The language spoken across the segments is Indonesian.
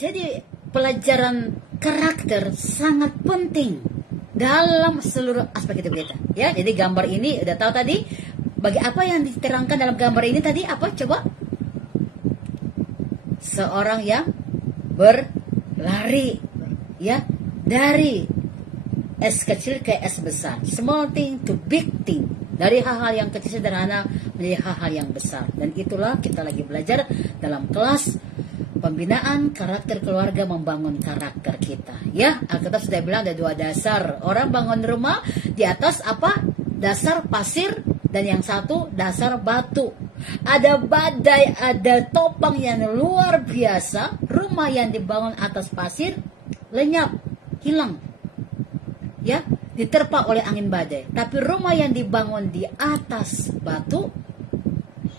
Jadi pelajaran karakter sangat penting dalam seluruh aspek hidup kita. Ya, jadi gambar ini udah tahu tadi. Bagi apa yang diterangkan dalam gambar ini tadi apa? Coba. Seorang yang berlari, ya, dari S kecil ke S besar. Small thing to big thing. Dari hal-hal yang kecil sederhana menjadi hal-hal yang besar. Dan itulah kita lagi belajar dalam kelas pembinaan karakter keluarga, membangun karakter kita. Ya, Alkitab sudah bilang ada 2 dasar. Orang bangun rumah di atas apa? Dasar pasir, dan yang satu dasar batu. Ada badai, ada topang yang luar biasa. Rumah yang dibangun atas pasir lenyap, hilang. Ya, diterpa oleh angin badai. Tapi rumah yang dibangun di atas batu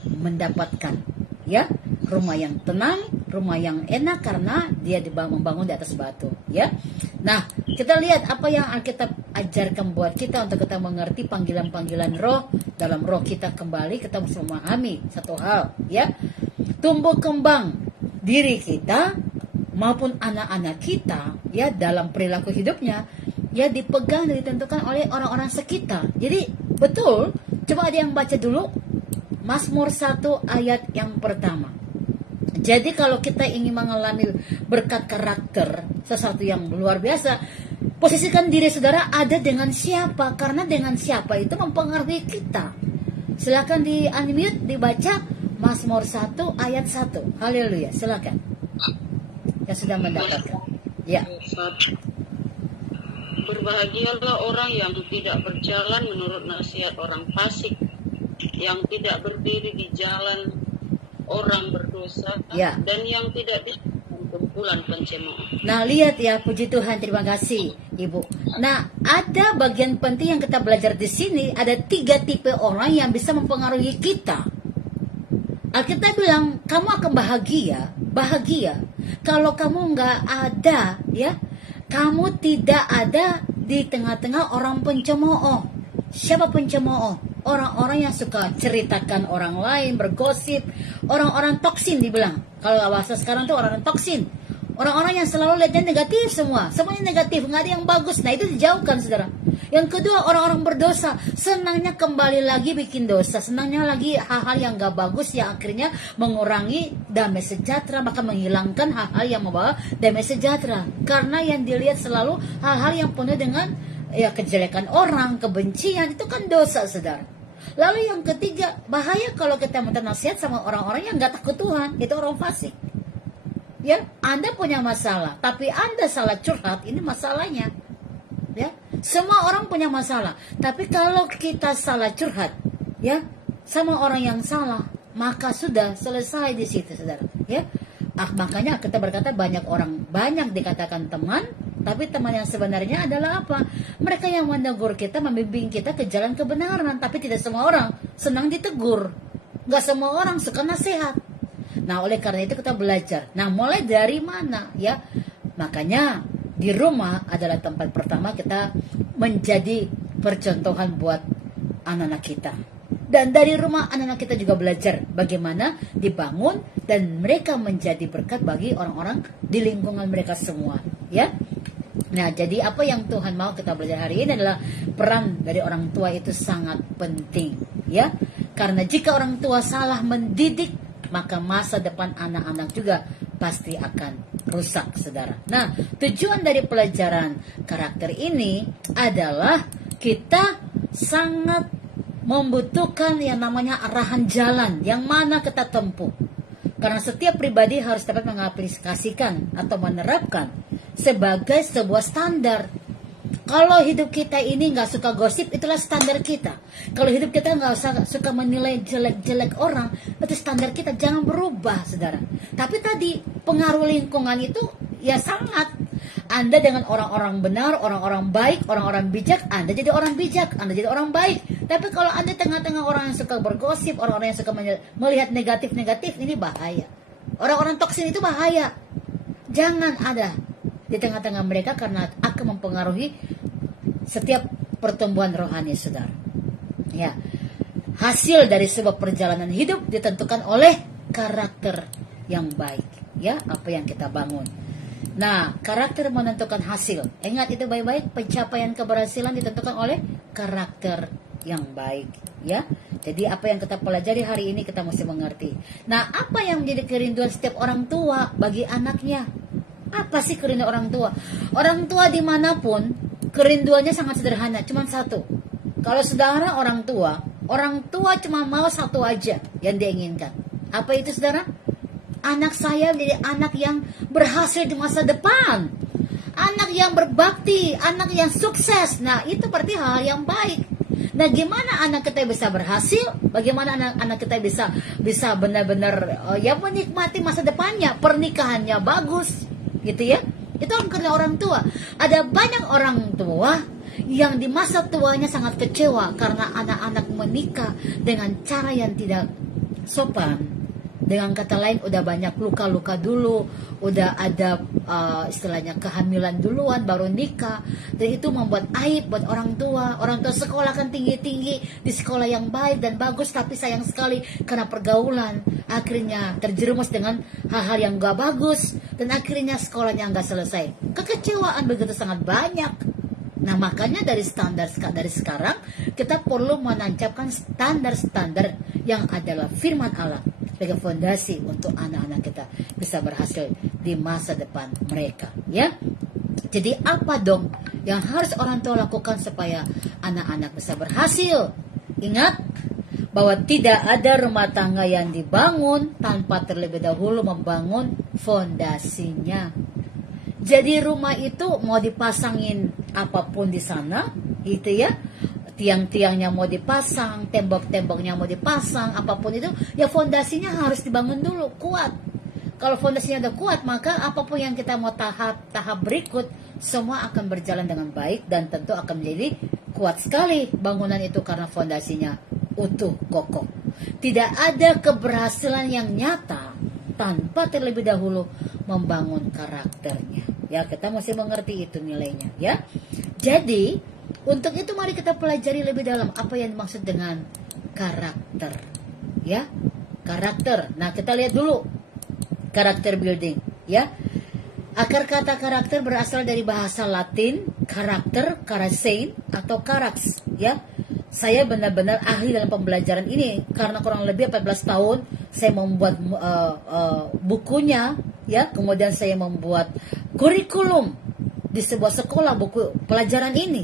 mendapatkan, ya, rumah yang tenang, rumah yang enak karena dia membangun di atas batu, ya. Nah, kita lihat apa yang Alkitab ajarkan buat kita untuk kita mengerti panggilan-panggilan roh. Dalam roh kita kembali, kita mesti memahami satu hal, ya. Tumbuh kembang diri kita maupun anak-anak kita, ya, dalam perilaku hidupnya, ya, dipegang dan ditentukan oleh orang-orang sekitar. Jadi, betul, coba ada yang baca dulu Mazmur 1 ayat yang pertama. Jadi kalau kita ingin mengalami berkat karakter, sesuatu yang luar biasa, posisikan diri saudara ada dengan siapa, karena dengan siapa itu mempengaruhi kita. Silakan di unmute, dibaca Mazmur 1 ayat 1. Haleluya, silakan. Yang sudah mendapatkan. Ya. Berbahagialah orang yang tidak berjalan menurut nasihat orang fasik, yang tidak berdiri di jalan orang berdosa, ya, dan yang tidak di kumpulan pencemooh. Nah, lihat ya, puji Tuhan, terima kasih Ibu. Nah, ada bagian penting yang kita belajar di sini. Ada 3 tipe orang yang bisa mempengaruhi kita. Alkitab bilang kamu akan bahagia kalau kamu nggak ada, ya, kamu tidak ada di tengah-tengah orang pencemooh. Siapa pencemooh? Orang-orang yang suka ceritakan orang lain, bergosip, orang-orang toksin dibilang. Kalau bahasa sekarang tuh orang toksin. Orang-orang yang selalu lihatnya negatif semua. Semuanya negatif, nggak ada yang bagus. Nah, itu dijauhkan, saudara. Yang kedua, orang-orang berdosa. Senangnya kembali lagi bikin dosa. Senangnya lagi hal-hal yang nggak bagus yang akhirnya mengurangi damai sejahtera, bahkan menghilangkan hal-hal yang membawa damai sejahtera. Karena yang dilihat selalu hal-hal yang penuh dengan, ya, kejelekan orang, kebencian, itu kan dosa, saudara. Lalu yang ketiga, bahaya kalau kita minta nasihat sama orang-orang yang nggak takut Tuhan. Itu orang fasik. Ya, Anda punya masalah, tapi Anda salah curhat, ini masalahnya. Ya, semua orang punya masalah. Tapi kalau kita salah curhat, ya, sama orang yang salah, maka sudah selesai di situ, saudara. Ya, makanya kita berkata banyak dikatakan teman, tapi teman yang sebenarnya adalah apa? Mereka yang menegur kita, membimbing kita ke jalan kebenaran. Tapi tidak semua orang senang ditegur. Nggak semua orang suka nasihat. Nah, oleh karena itu kita belajar. Nah, mulai dari mana, ya? Makanya di rumah adalah tempat pertama kita menjadi percontohan buat anak-anak kita. Dan dari rumah anak-anak kita juga belajar bagaimana dibangun dan mereka menjadi berkat bagi orang-orang di lingkungan mereka semua, ya. Nah, jadi apa yang Tuhan mau kita belajar hari ini adalah peran dari orang tua itu sangat penting, ya. Karena jika orang tua salah mendidik, maka masa depan anak-anak juga pasti akan rusak, saudara. Nah, tujuan dari pelajaran karakter ini adalah kita sangat membutuhkan yang namanya arahan jalan yang mana kita tempuh. Karena setiap pribadi harus dapat mengaplikasikan atau menerapkan sebagai sebuah standar. Kalau hidup kita ini nggak suka gosip, itulah standar kita. Kalau hidup kita nggak suka menilai jelek-jelek orang, itu standar kita. Jangan berubah, saudara. Tapi tadi pengaruh lingkungan itu ya sangat. Anda dengan orang-orang benar, orang-orang baik, orang-orang bijak, Anda jadi orang bijak, Anda jadi orang baik. Tapi kalau Anda tengah-tengah orang yang suka bergosip, orang-orang yang suka melihat negatif-negatif, ini bahaya. Orang-orang toksin itu bahaya. Jangan ada di tengah-tengah mereka karena akan mempengaruhi setiap pertumbuhan rohani, saudara. Ya, hasil dari sebuah perjalanan hidup ditentukan oleh karakter yang baik. Ya, apa yang kita bangun. Nah, karakter menentukan hasil. Ingat itu baik-baik, pencapaian keberhasilan ditentukan oleh karakter yang baik, ya. Jadi apa yang kita pelajari hari ini kita mesti mengerti. Nah, apa yang menjadi kerinduan setiap orang tua bagi anaknya? Apa sih kerinduan orang tua? Orang tua dimanapun kerinduannya sangat sederhana, cuma satu. Kalau saudara orang tua cuma mau satu aja yang dia inginkan. Apa itu saudara? Anak saya menjadi anak yang berhasil di masa depan. Anak yang berbakti, anak yang sukses. Nah, itu berarti hal yang baik. Nah, gimana anak kita bisa berhasil? Bagaimana anak kita bisa benar-benar ya menikmati masa depannya, pernikahannya bagus, gitu ya? Itu karena orang tua. Ada banyak orang tua yang di masa tuanya sangat kecewa karena anak-anak menikah dengan cara yang tidak sopan. Dengan kata lain, udah banyak luka-luka dulu, udah ada istilahnya kehamilan duluan baru nikah, dan itu membuat aib buat orang tua. Orang tua sekolah kan tinggi-tinggi di sekolah yang baik dan bagus, tapi sayang sekali karena pergaulan akhirnya terjerumus dengan hal-hal yang gak bagus, dan akhirnya sekolahnya gak selesai. Kekecewaan begitu sangat banyak. Nah, makanya dari sekarang kita perlu menancapkan standar-standar yang adalah firman Allah sebagai fondasi untuk anak-anak kita bisa berhasil di masa depan mereka, ya. Jadi apa dong yang harus orang tua lakukan supaya anak-anak bisa berhasil? Ingat bahwa tidak ada rumah tangga yang dibangun tanpa terlebih dahulu membangun fondasinya. Jadi rumah itu mau dipasangin apapun di sana, gitu ya. Tiang-tiangnya mau dipasang, tembok-temboknya mau dipasang, apapun itu, ya fondasinya harus dibangun dulu, kuat. Kalau fondasinya udah kuat, maka apapun yang kita mau tahap berikut, semua akan berjalan dengan baik dan tentu akan menjadi kuat sekali bangunan itu karena fondasinya utuh, kokoh. Tidak ada keberhasilan yang nyata tanpa terlebih dahulu membangun karakternya. Ya, kita mesti mengerti itu nilainya, ya. Jadi untuk itu mari kita pelajari lebih dalam apa yang dimaksud dengan karakter, ya, karakter. Nah, kita lihat dulu karakter building, ya. Akar kata karakter berasal dari bahasa Latin karakter, karasein atau karaks, ya. Saya benar-benar ahli dalam pembelajaran ini karena kurang lebih 14 tahun saya membuat bukunya, ya. Kemudian saya membuat kurikulum di sebuah sekolah buku pelajaran ini.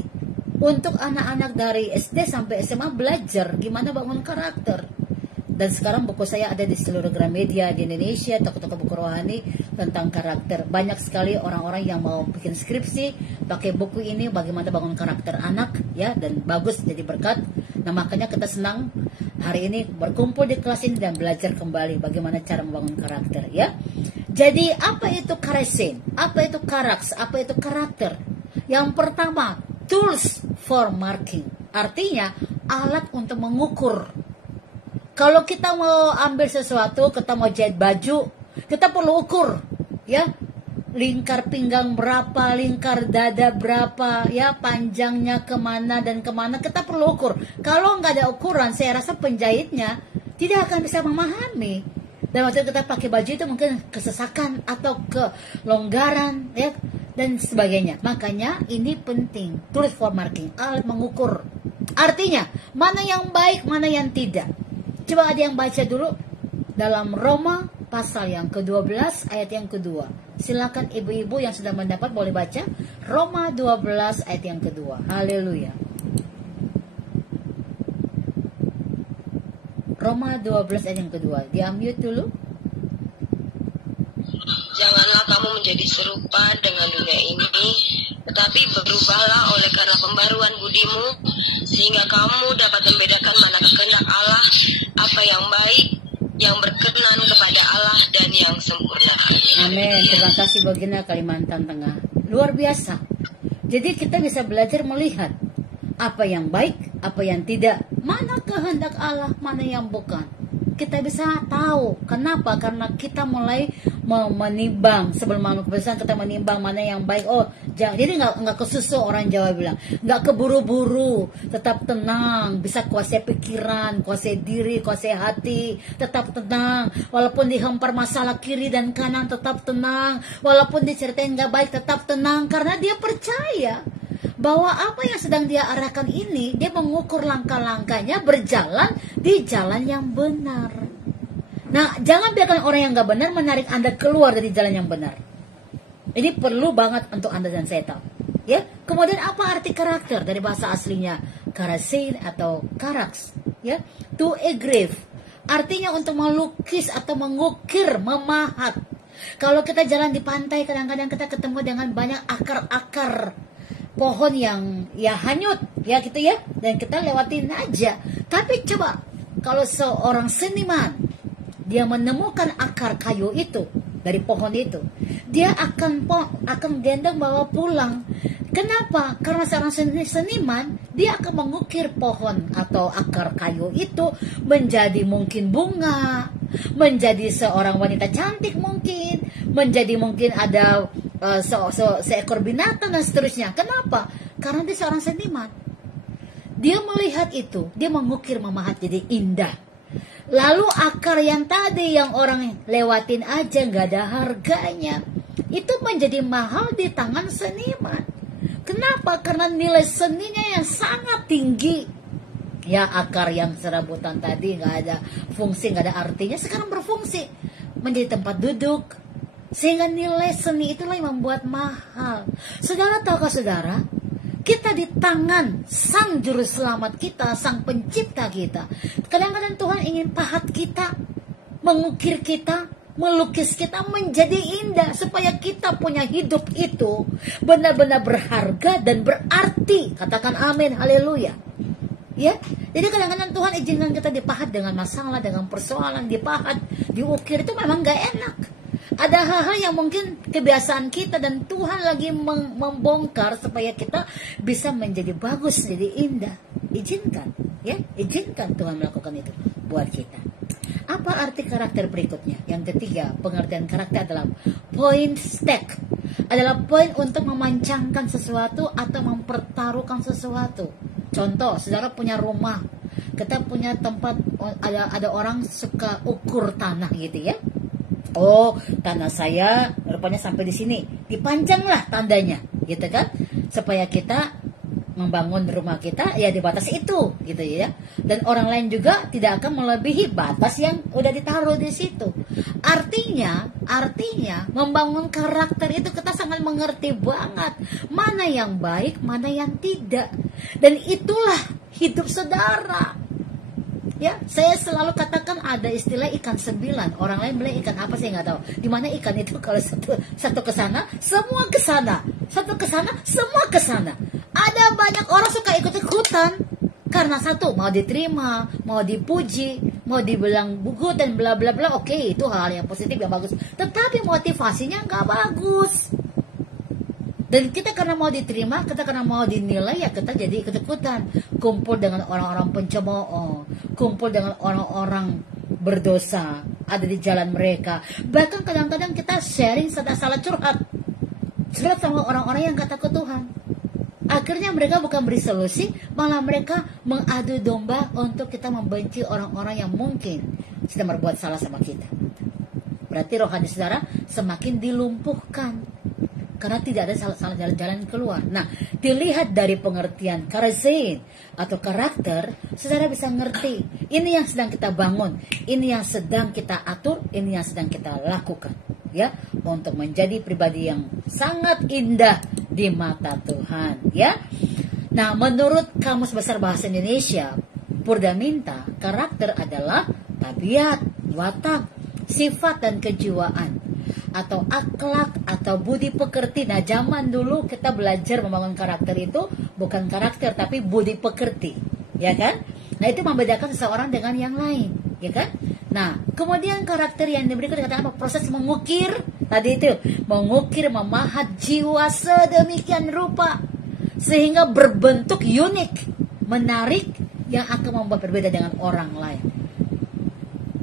Untuk anak-anak dari SD sampai SMA belajar gimana bangun karakter. Dan sekarang buku saya ada di seluruh Gramedia di Indonesia, toko-toko buku rohani tentang karakter. Banyak sekali orang-orang yang mau bikin skripsi pakai buku ini bagaimana bangun karakter anak, ya, dan bagus jadi berkat. Nah, makanya kita senang hari ini berkumpul di kelas ini dan belajar kembali bagaimana cara membangun karakter, ya. Jadi apa itu karesin? Apa itu karaks? Apa itu karakter? Yang pertama, tools for marking, artinya alat untuk mengukur. Kalau kita mau ambil sesuatu, kita mau jahit baju, kita perlu ukur, ya, lingkar pinggang berapa, lingkar dada berapa, ya, panjangnya kemana dan kemana, kita perlu ukur. Kalau nggak ada ukuran, saya rasa penjahitnya tidak akan bisa memahami. Dan waktu kita pakai baju itu mungkin kesesakan atau kelonggaran, ya, dan sebagainya. Makanya ini penting, tools for marking, alat mengukur. Artinya, mana yang baik, mana yang tidak. Coba ada yang baca dulu dalam Roma pasal yang ke-12 ayat yang kedua. Silakan ibu-ibu yang sudah mendapat boleh baca Roma 12 ayat yang kedua. Haleluya. Roma 12 ayat yang kedua. Di-unmute dulu. Janganlah kamu menjadi serupa dengan dunia ini, tetapi berubahlah oleh karena pembaruan budimu, sehingga kamu dapat membedakan mana kehendak Allah, apa yang baik, yang berkenan kepada Allah, dan yang sempurna. Amin. Terima kasih Bogina, Kalimantan Tengah. Luar biasa. Jadi kita bisa belajar melihat apa yang baik, apa yang tidak, mana kehendak Allah, mana yang bukan. kita bisa tahu. Kenapa? Karena kita mulai menimbang sebelum mengambil keputusan, kita menimbang mana yang baik. Oh, jadi nggak kesusu, orang Jawa bilang, nggak keburu-buru, tetap tenang, bisa kuasai pikiran, kuasai diri, kuasai hati, tetap tenang. Walaupun dihempar masalah kiri dan kanan, tetap tenang. Walaupun diceritain nggak baik, tetap tenang, karena dia percaya bahwa apa yang sedang dia arahkan ini, dia mengukur langkah-langkahnya berjalan di jalan yang benar. Nah, jangan biarkan orang yang gak benar menarik Anda keluar dari jalan yang benar. Ini perlu banget untuk Anda dan saya tahu. Ya, kemudian apa arti karakter dari bahasa aslinya karasin atau karaks? Ya, to engrave. Artinya untuk melukis atau mengukir, memahat. Kalau kita jalan di pantai, kadang-kadang kita ketemu dengan banyak akar-akar pohon yang ya hanyut ya gitu ya, dan kita lewatin aja. Tapi coba kalau seorang seniman dia menemukan akar kayu itu dari pohon itu, dia akan gendong bawa pulang. Kenapa? Karena seorang seniman dia akan mengukir pohon atau akar kayu itu menjadi mungkin bunga, menjadi seorang wanita cantik mungkin, menjadi mungkin ada seekor binatang dan seterusnya. Kenapa? Karena dia seorang seniman. Dia melihat itu, dia mengukir, memahat jadi indah. Lalu akar yang tadi yang orang lewatin aja nggak ada harganya, itu menjadi mahal di tangan seniman. Kenapa? Karena nilai seninya yang sangat tinggi. Ya, akar yang serabutan tadi nggak ada fungsi, nggak ada artinya, sekarang berfungsi menjadi tempat duduk. Sehingga nilai seni itulah yang membuat mahal. Saudara, tahukah saudara, kita di tangan Sang Juru Selamat kita, Sang Pencipta kita. Kadang-kadang Tuhan ingin pahat kita, mengukir kita, melukis kita menjadi indah, supaya kita punya hidup itu benar-benar berharga dan berarti. Katakan amin, haleluya. Ya, jadi kadang-kadang Tuhan izinkan kita dipahat dengan masalah, dengan persoalan, dipahat, diukir, itu memang gak enak. Ada hal-hal yang mungkin kebiasaan kita dan Tuhan lagi membongkar supaya kita bisa menjadi bagus, jadi indah. Izinkan, ya, izinkan Tuhan melakukan itu buat kita. Apa arti karakter berikutnya? Yang ketiga, pengertian karakter adalah point stake. Adalah poin untuk memancangkan sesuatu atau mempertaruhkan sesuatu. Contoh, saudara punya rumah, kita punya tempat, ada orang suka ukur tanah gitu ya. Oh, tanah saya rupanya sampai di sini, dipanjanglah tandanya, gitu kan? Supaya kita membangun rumah kita ya di batas itu, gitu ya. Dan orang lain juga tidak akan melebihi batas yang udah ditaruh di situ. Artinya membangun karakter itu kita sangat mengerti banget mana yang baik, mana yang tidak. Dan itulah hidup saudara. Ya, saya selalu katakan ada istilah ikan 9. Orang lain bilang ikan apa, saya nggak tahu. Di mana ikan itu kalau satu ke sana, semua ke sana. Satu ke sana, semua ke sana. Ada banyak orang suka ikut-ikutan karena satu mau diterima, mau dipuji, mau dibilang buku dan bla bla bla. Oke, itu hal yang positif, yang bagus. Tetapi motivasinya nggak bagus. Dan kita karena mau diterima, kita karena mau dinilai, ya kita jadi ikut-ikutan. Kumpul dengan orang-orang pencemooh, kumpul dengan orang-orang berdosa, ada di jalan mereka. Bahkan kadang-kadang kita sharing salah curhat sama orang-orang yang gak takut Tuhan. Akhirnya mereka bukan beri solusi, malah mereka mengadu domba untuk kita membenci orang-orang yang mungkin sedang berbuat salah sama kita. Berarti rohani saudara semakin dilumpuhkan. Karena tidak ada salah jalan keluar. Nah, dilihat dari pengertian karasin atau karakter, saudara bisa ngerti. Ini yang sedang kita bangun, ini yang sedang kita atur, ini yang sedang kita lakukan, ya, untuk menjadi pribadi yang sangat indah di mata Tuhan, ya. Nah, menurut Kamus Besar Bahasa Indonesia, Purdaminta, karakter adalah tabiat, watak, sifat dan kejiwaan, atau akhlak atau budi pekerti. Nah, zaman dulu kita belajar membangun karakter itu bukan karakter tapi budi pekerti, ya kan? Nah, itu membedakan seseorang dengan yang lain, ya kan? Nah, kemudian karakter yang berikut dikatakan apa? Proses mengukir, tadi itu mengukir, memahat jiwa sedemikian rupa sehingga berbentuk unik, menarik, yang akan membuat berbeda dengan orang lain.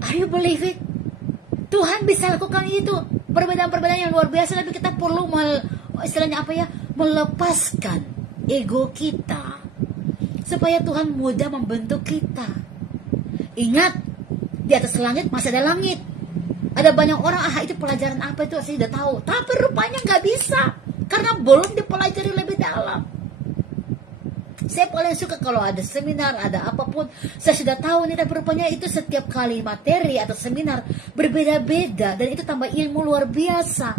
Are you believe it? Tuhan bisa lakukan itu. Perbedaan-perbedaan yang luar biasa, tapi kita perlu istilahnya apa ya? Melepaskan ego kita. Supaya Tuhan mudah membentuk kita. Ingat, di atas langit masih ada langit. Ada banyak orang, itu pelajaran apa itu saya sudah tahu. Tapi rupanya nggak bisa. Karena belum dipelajari lebih dalam. Saya paling suka kalau ada seminar, ada apapun. Saya sudah tahu nih, tapi rupanya itu setiap kali materi atau seminar berbeda-beda. Dan itu tambah ilmu luar biasa.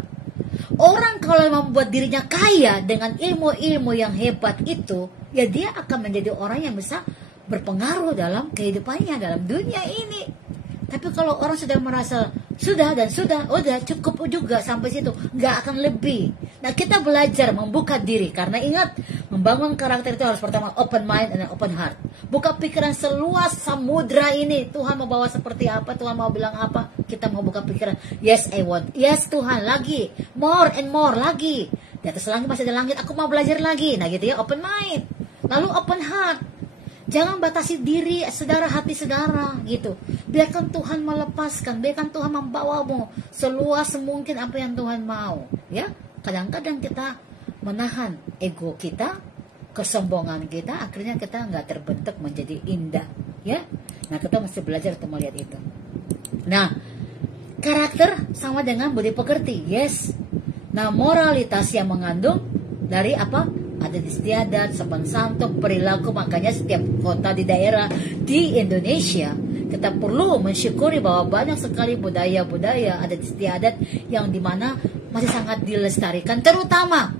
Orang kalau membuat dirinya kaya dengan ilmu-ilmu yang hebat itu, ya dia akan menjadi orang yang bisa berpengaruh dalam kehidupannya, dalam dunia ini. Tapi kalau orang sudah merasa udah cukup juga sampai situ, nggak akan lebih. Nah, kita belajar membuka diri, karena ingat, membangun karakter itu harus pertama open mind dan open heart. Buka pikiran seluas samudra ini. Tuhan mau bawa seperti apa, Tuhan mau bilang apa, kita mau buka pikiran. Yes, I want. Yes, Tuhan, lagi. More and more lagi. Di atas langit masih ada langit, aku mau belajar lagi. Nah, gitu ya, open mind. Lalu open heart. Jangan batasi diri, saudara, hati saudara, gitu. Biarkan Tuhan melepaskan, biarkan Tuhan membawamu seluas mungkin apa yang Tuhan mau. Ya, kadang-kadang kita menahan ego kita, kesombongan kita, akhirnya kita nggak terbentuk menjadi indah. Ya, nah kita mesti belajar untuk melihat itu. Nah, karakter sama dengan budi pekerti, yes. Nah, moralitas yang mengandung dari apa? Ada istiadat, sopan santun, perilaku. Makanya setiap kota di daerah di Indonesia kita perlu mensyukuri bahwa banyak sekali budaya-budaya, adat istiadat yang dimana masih sangat dilestarikan. Terutama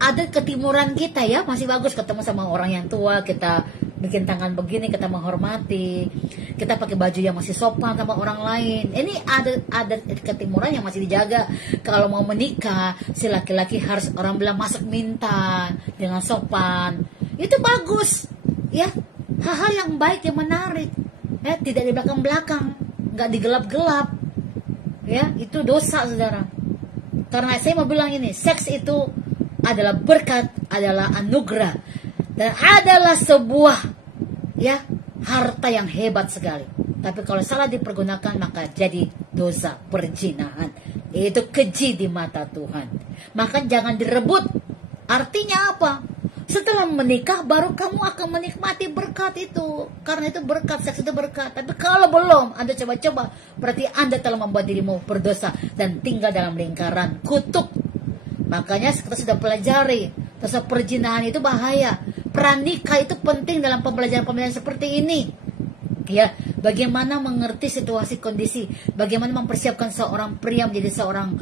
adat ketimuran kita ya, masih bagus. Ketemu sama orang yang tua, kita bikin tangan begini, kita menghormati, kita pakai baju yang masih sopan sama orang lain. Ini adat ketimuran yang masih dijaga. Kalau mau menikah, si laki-laki harus orang bilang masuk minta dengan sopan. Itu bagus, ya. Hal-hal yang baik, yang menarik, ya. Tidak di belakang-belakang, nggak digelap-gelap, ya. Itu dosa, saudara. Karena saya mau bilang ini, seks itu adalah berkat, adalah anugerah, dan adalah sebuah ya harta yang hebat sekali. Tapi kalau salah dipergunakan maka jadi dosa perzinahan. Itu keji di mata Tuhan. Maka jangan direbut. Artinya apa? Setelah menikah baru kamu akan menikmati berkat itu. Karena itu berkat, seks itu berkat. Tapi kalau belum, Anda coba-coba, berarti Anda telah membuat dirimu berdosa dan tinggal dalam lingkaran kutuk. Makanya kita sudah pelajari, dosa perzinahan itu bahaya. Pranikah itu penting dalam pembelajaran-pembelajaran seperti ini. Ya, bagaimana mengerti situasi kondisi, bagaimana mempersiapkan seorang pria menjadi seorang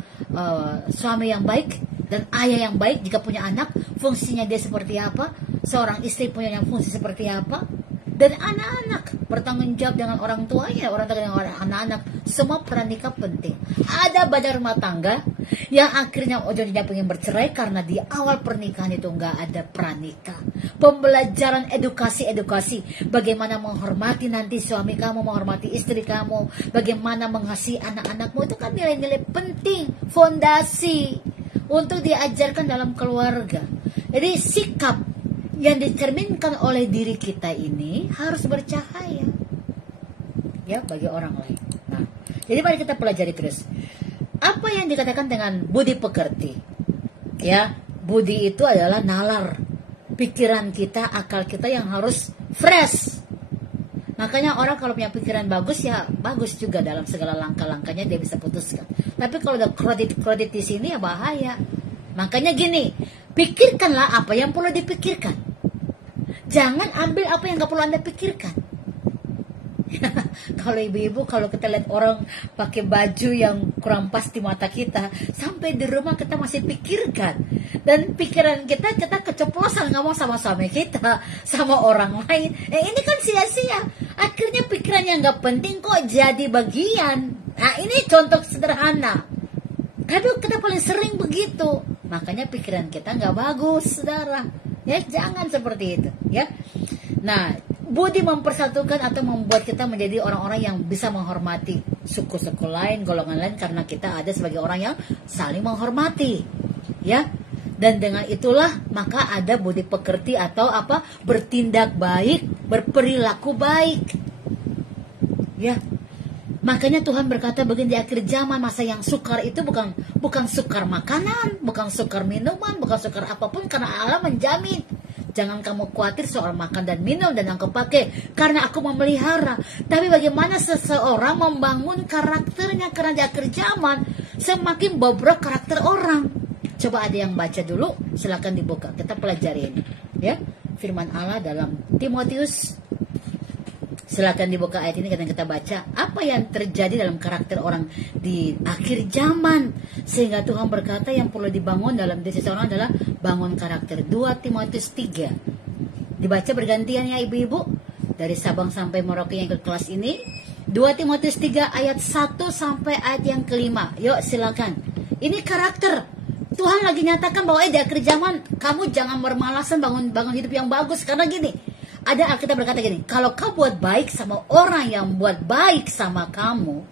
suami yang baik dan ayah yang baik jika punya anak, fungsinya dia seperti apa, seorang istri punya yang fungsi seperti apa, dan anak-anak bertanggung jawab dengan orang tuanya, orang tua dengan anak-anak. Semua pranikah penting. Ada banyak rumah tangga yang akhirnya ujung-ujungnya pengen bercerai karena di awal pernikahan itu nggak ada pranikah. Pembelajaran edukasi, bagaimana menghormati nanti suami kamu, menghormati istri kamu, bagaimana mengasihi anak-anakmu, itu kan nilai-nilai penting, fondasi untuk diajarkan dalam keluarga. Jadi sikap yang dicerminkan oleh diri kita ini harus bercahaya ya bagi orang lain. Nah, jadi mari kita pelajari terus. Apa yang dikatakan dengan budi pekerti? Ya, budi itu adalah nalar pikiran kita, akal kita yang harus fresh. Makanya orang kalau punya pikiran bagus ya bagus juga dalam segala langkah-langkahnya dia bisa putuskan. Tapi kalau udah kredit di sini ya bahaya. Makanya gini, pikirkanlah apa yang perlu dipikirkan. Jangan ambil apa yang gak perlu Anda pikirkan. Kalau ibu-ibu, kalau kita lihat orang pakai baju yang kurang pas di mata kita, sampai di rumah kita masih pikirkan. Dan pikiran kita keceplosan ngomong sama suami kita, sama orang lain. Ini kan sia-sia. Akhirnya pikiran yang gak penting kok jadi bagian. Nah, ini contoh sederhana. Kadang kita paling sering begitu. Makanya pikiran kita gak bagus, saudara. Ya, jangan seperti itu, ya. Nah, budi mempersatukan atau membuat kita menjadi orang-orang yang bisa menghormati suku-suku lain, golongan lain, karena kita ada sebagai orang yang saling menghormati, ya. Dan dengan itulah maka ada budi pekerti atau apa? Bertindak baik, berperilaku baik. Ya. Makanya Tuhan berkata begini di akhir zaman, masa yang sukar itu bukan sukar makanan, bukan sukar minuman, bukan sukar apapun, karena Allah menjamin. Jangan kamu khawatir soal makan dan minum dan yang kau pakai, karena aku memelihara. Tapi bagaimana seseorang membangun karakternya, karena di akhir zaman semakin bobrok karakter orang. Coba ada yang baca dulu, silakan dibuka, kita pelajari ini ya, firman Allah dalam Timotius. Silakan dibuka ayat ini, kita baca apa yang terjadi dalam karakter orang di akhir zaman, sehingga Tuhan berkata yang perlu dibangun dalam diri seseorang adalah bangun karakter. 2 Timotius 3. Dibaca bergantian ya ibu-ibu, dari Sabang sampai Merauke yang ikut kelas ini. 2 Timotius 3 ayat 1 sampai ayat yang kelima. Yuk silakan. Ini karakter. Tuhan lagi nyatakan bahwa di akhir zaman kamu jangan bermalasan bangun hidup yang bagus, karena gini. Ada Alkitab berkata gini, kalau kau buat baik sama orang yang buat baik sama kamu,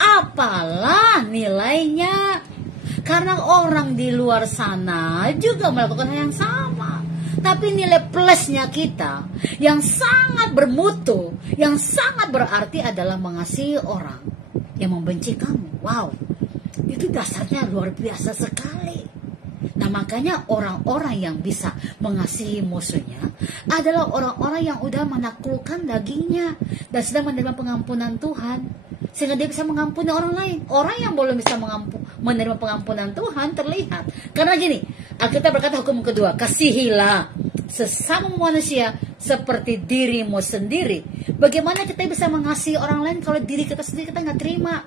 apalah nilainya? Karena orang di luar sana juga melakukan hal yang sama. Tapi nilai plusnya kita yang sangat bermutu, yang sangat berarti adalah mengasihi orang yang membenci kamu. Wow, itu dasarnya luar biasa sekali. Nah makanya orang-orang yang bisa mengasihi musuhnya adalah orang-orang yang udah menaklukkan dagingnya dan sedang menerima pengampunan Tuhan, sehingga dia bisa mengampuni orang lain. Orang yang belum bisa menerima pengampunan Tuhan terlihat. Karena gini, Alkitab berkata hukum kedua, kasihilah sesama manusia seperti dirimu sendiri. Bagaimana kita bisa mengasihi orang lain kalau diri kita sendiri kita nggak terima?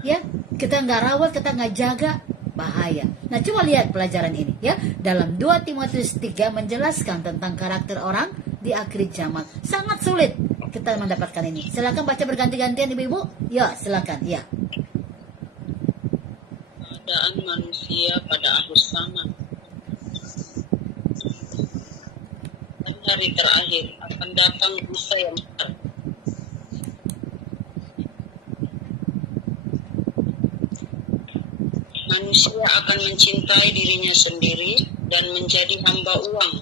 Ya, kita nggak rawat, kita nggak jaga. Bahaya. Nah coba lihat pelajaran ini ya, dalam 2 Timotius 3 menjelaskan tentang karakter orang di akhir zaman. Sangat sulit kita mendapatkan ini. Silakan baca berganti-gantian ibu-ibu. Ya silakan ya. Keadaan manusia pada akhir zaman dan hari terakhir akan datang masa yang besar. Manusia akan mencintai dirinya sendiri dan menjadi hamba uang.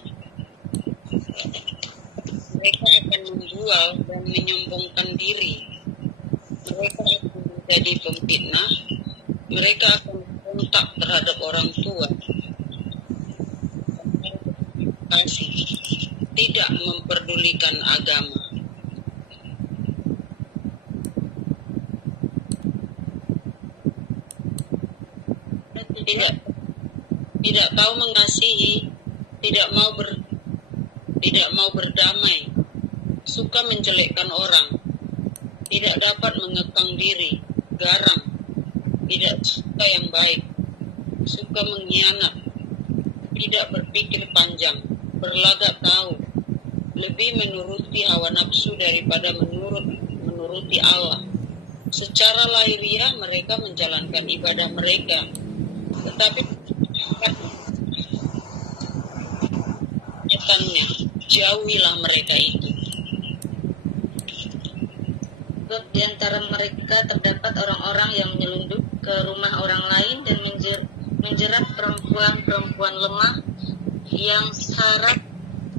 Mereka akan menjual dan menyombongkan diri. Mereka akan menjadi pemfitnah. Mereka akan memberontak terhadap orang tua. Kasih, tidak memperdulikan agama. Tidak tahu mengasihi, tidak mau berdamai, suka menjelekkan orang, tidak dapat mengekang diri, garang, tidak suka yang baik, suka mengkhianat, tidak berpikir panjang, berlagak tahu, lebih menuruti hawa nafsu daripada menuruti Allah. Secara lahiriah mereka menjalankan ibadah mereka, tetapi nyatanya jauhilah mereka itu. Di antara mereka terdapat orang-orang yang menyelundup ke rumah orang lain dan menjerat perempuan-perempuan lemah yang syarat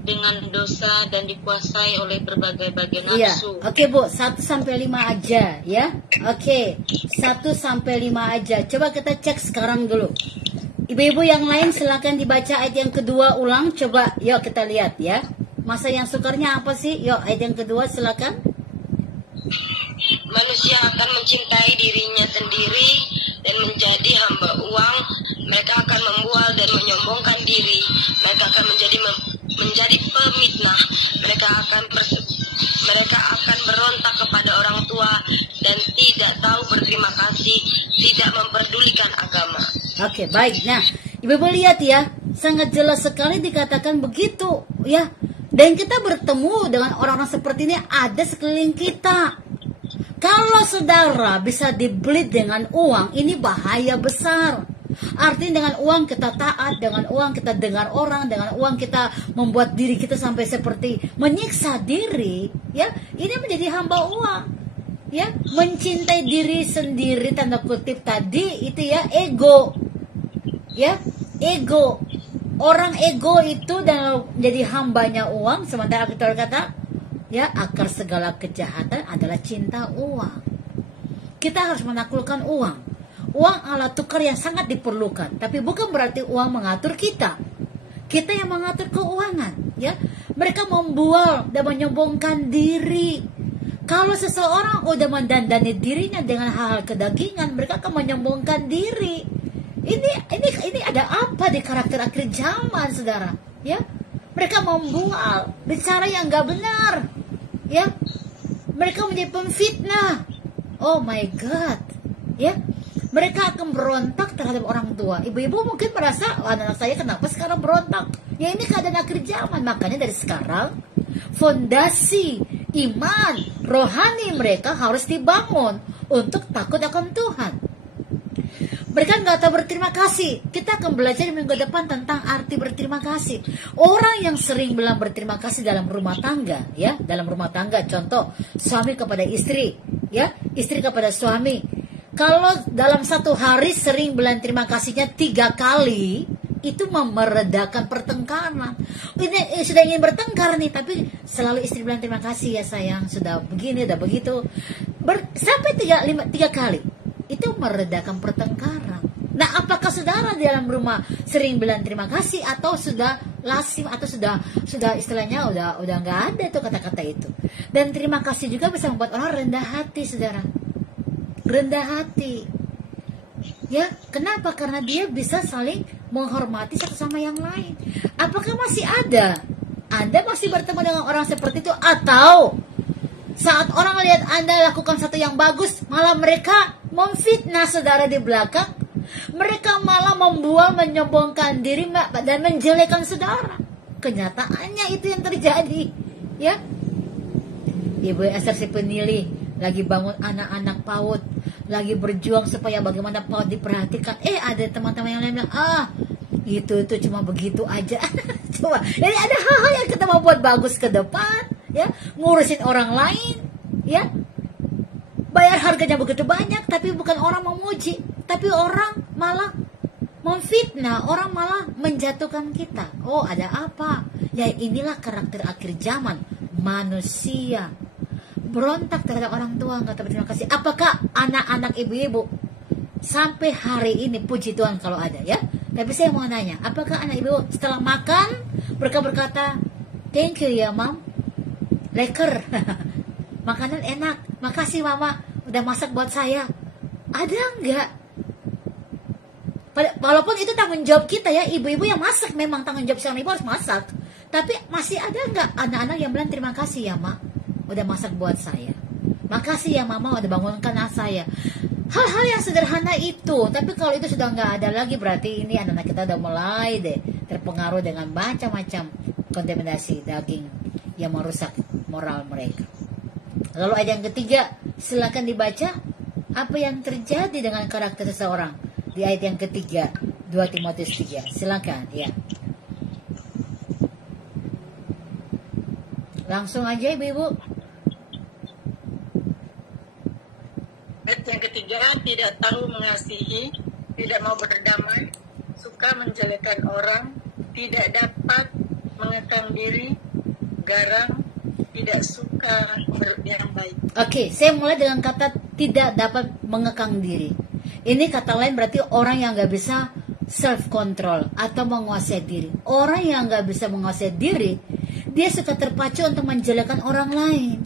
dengan dosa dan dikuasai oleh berbagai nafsu. Iya, oke Bu, 1 sampai 5 aja ya. Oke, 1 sampai 5 aja. Coba kita cek sekarang dulu. Ibu-ibu yang lain silakan dibaca ayat yang kedua ulang. Coba, yuk kita lihat ya. Masa yang sukarnya apa sih? Yuk ayat yang kedua silakan. Manusia akan mencintai dirinya sendiri dan menjadi hamba uang. Mereka akan membual dan menyombongkan diri. Mereka akan menjadi pemitnah. Mereka akan berontak kepada orang tua dan tidak tahu berterima kasih, tidak memperdulikan agama. Oke, baik. Nah, ibu-ibu lihat ya, sangat jelas sekali dikatakan begitu ya. Dan kita bertemu dengan orang-orang seperti ini ada sekeliling kita. Kalau saudara bisa dibeli dengan uang, ini bahaya besar. Artinya dengan uang kita taat, dengan uang kita dengar orang, dengan uang kita membuat diri kita sampai seperti menyiksa diri, ya. Ini menjadi hamba uang. Ya, mencintai diri sendiri tanda kutip tadi itu ya ego. Ya, ego. Orang ego itu dan jadi hambanya uang, sementara kita kata ya akar segala kejahatan adalah cinta uang. kita harus menaklukkan uang. Uang alat tukar yang sangat diperlukan, tapi bukan berarti uang mengatur kita. Kita yang mengatur keuangan, ya. Mereka membual dan menyombongkan diri. Kalau seseorang udah mendandani dirinya dengan hal-hal kedagingan, mereka akan menyombongkan diri. Ini ada apa di karakter akhir zaman, saudara? Ya, mereka membual, bicara yang nggak benar, ya. Mereka menjadi pemfitnah. Oh my God, ya. Mereka akan berontak terhadap orang tua. Ibu-ibu mungkin merasa, anak saya kenapa sekarang berontak? Ya ini keadaan akhir zaman. Makanya dari sekarang, fondasi iman rohani mereka harus dibangun untuk takut akan Tuhan. Mereka nggak tahu berterima kasih. Kita akan belajar di minggu depan tentang arti berterima kasih. Orang yang sering bilang berterima kasih dalam rumah tangga, ya, dalam rumah tangga. Contoh, suami kepada istri, ya, istri kepada suami. Kalau dalam satu hari sering bilang terima kasihnya 3 kali, itu meredakan pertengkaran. Ini sudah ingin bertengkar nih, tapi selalu istri bilang terima kasih ya sayang, sudah begini, sudah begitu. Sampai 3 kali, itu meredakan pertengkaran. Nah, apakah saudara di dalam rumah sering bilang terima kasih atau sudah lazim atau sudah istilahnya udah nggak ada itu kata-kata itu. Dan terima kasih juga bisa membuat orang rendah hati, saudara. Rendah hati, ya. Kenapa? Karena dia bisa saling menghormati satu sama yang lain. Apakah masih ada? Anda masih bertemu dengan orang seperti itu? Atau saat orang lihat Anda lakukan satu yang bagus, malah mereka memfitnah saudara di belakang? Mereka malah membual, menyombongkan diri dan menjelekan saudara. Kenyataannya itu yang terjadi, ya. Ibu Esther si penilih lagi bangun anak-anak PAUD, lagi berjuang supaya bagaimana PAUD diperhatikan. Ada teman-teman yang lain bilang, itu cuma begitu aja. Coba, jadi ada hal-hal yang kita mau buat bagus ke depan, ya, ngurusin orang lain, ya, bayar harganya begitu banyak, tapi bukan orang memuji, tapi orang malah memfitnah, orang malah menjatuhkan kita. Oh, ada apa? Ya inilah karakter akhir zaman, manusia berontak terhadap orang tua, nggak tahu berterima kasih. Apakah anak-anak ibu-ibu sampai hari ini, puji Tuhan kalau ada, ya. Tapi saya mau nanya, apakah anak ibu setelah makan mereka berkata, thank you ya mam, leker, makanan enak, makasih mama udah masak buat saya? Ada nggak? Walaupun itu tanggung jawab kita, ya, ibu-ibu yang masak, memang tanggung jawab seorang ibu harus masak. Tapi masih ada nggak anak-anak yang bilang terima kasih ya mak, udah masak buat saya, makasih ya mama udah bangunkan saya. Hal-hal yang sederhana itu. Tapi kalau itu sudah nggak ada lagi, berarti ini anak-anak kita udah mulai terpengaruh dengan macam-macam kontaminasi daging yang merusak moral mereka. Lalu ayat yang ketiga, silakan dibaca apa yang terjadi dengan karakter seseorang di ayat yang ketiga, 2 Timotius 3. Silakan, ya. Langsung aja ibu-ibu. Ayat yang ketiga, tidak tahu mengasihi, tidak mau berdamai, suka menjelekkan orang, tidak dapat mengekang diri, garang, tidak suka yang baik. Oke, saya mulai dengan kata tidak dapat mengekang diri. Ini kata lain berarti orang yang nggak bisa self control atau menguasai diri. Orang yang nggak bisa menguasai diri, dia suka terpacu untuk menjelekkan orang lain.